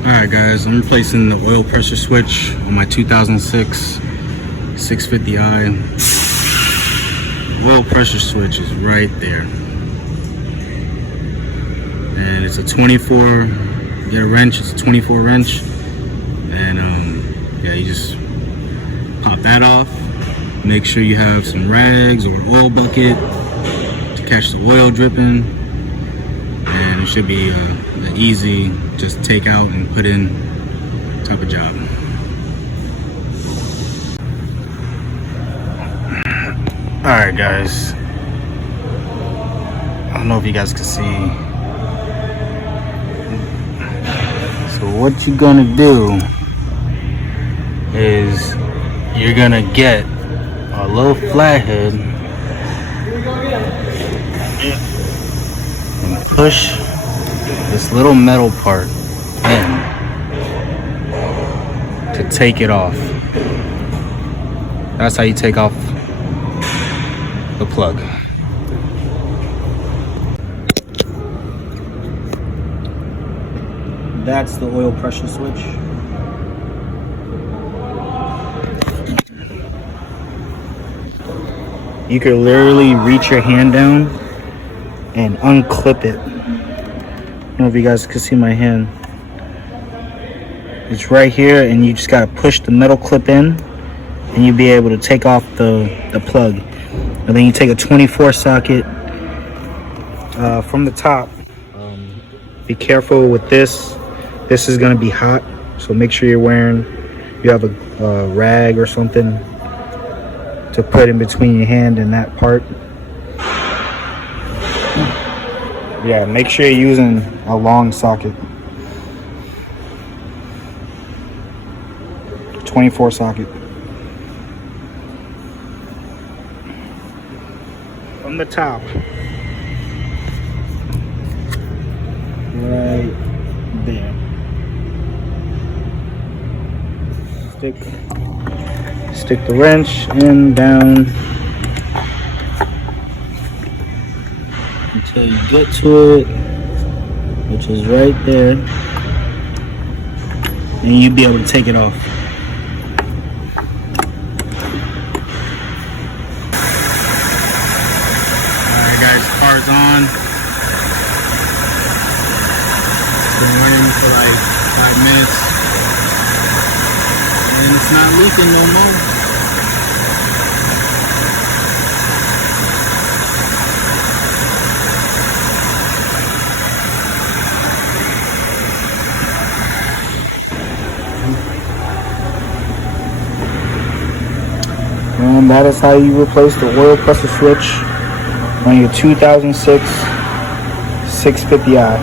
Alright guys, I'm replacing the oil pressure switch on my 2006 650i. Oil pressure switch is right there. And it's a 24, get a wrench, it's a 24 wrench. And yeah, you just pop that off. Make sure you have some rags or an oil bucket to catch the oil dripping. And it should be an easy, just take out and put in type of job. Alright guys, I don't know if you guys can see. So what you're gonna do is you're gonna get a little flathead and push this little metal part in to take it off. That's how you take off the plug. That's the oil pressure switch. You can literally reach your hand down and unclip it. I don't know if you guys can see my hand. It's right here, and you just gotta push the metal clip in, and you'll be able to take off the plug. And then you take a 24 socket from the top. Be careful with this. This is gonna be hot, so make sure you have a rag or something to put in between your hand and that part. Yeah, make sure you're using a long socket. 24 socket. From the top. Right there. Stick the wrench in, down, until you get to it, which is right there, and you'll be able to take it off. Alright guys, car's on. It's been running for like 5 minutes. And it's not leaking no more. And that is how you replace the oil pressure switch on your 2006 650i.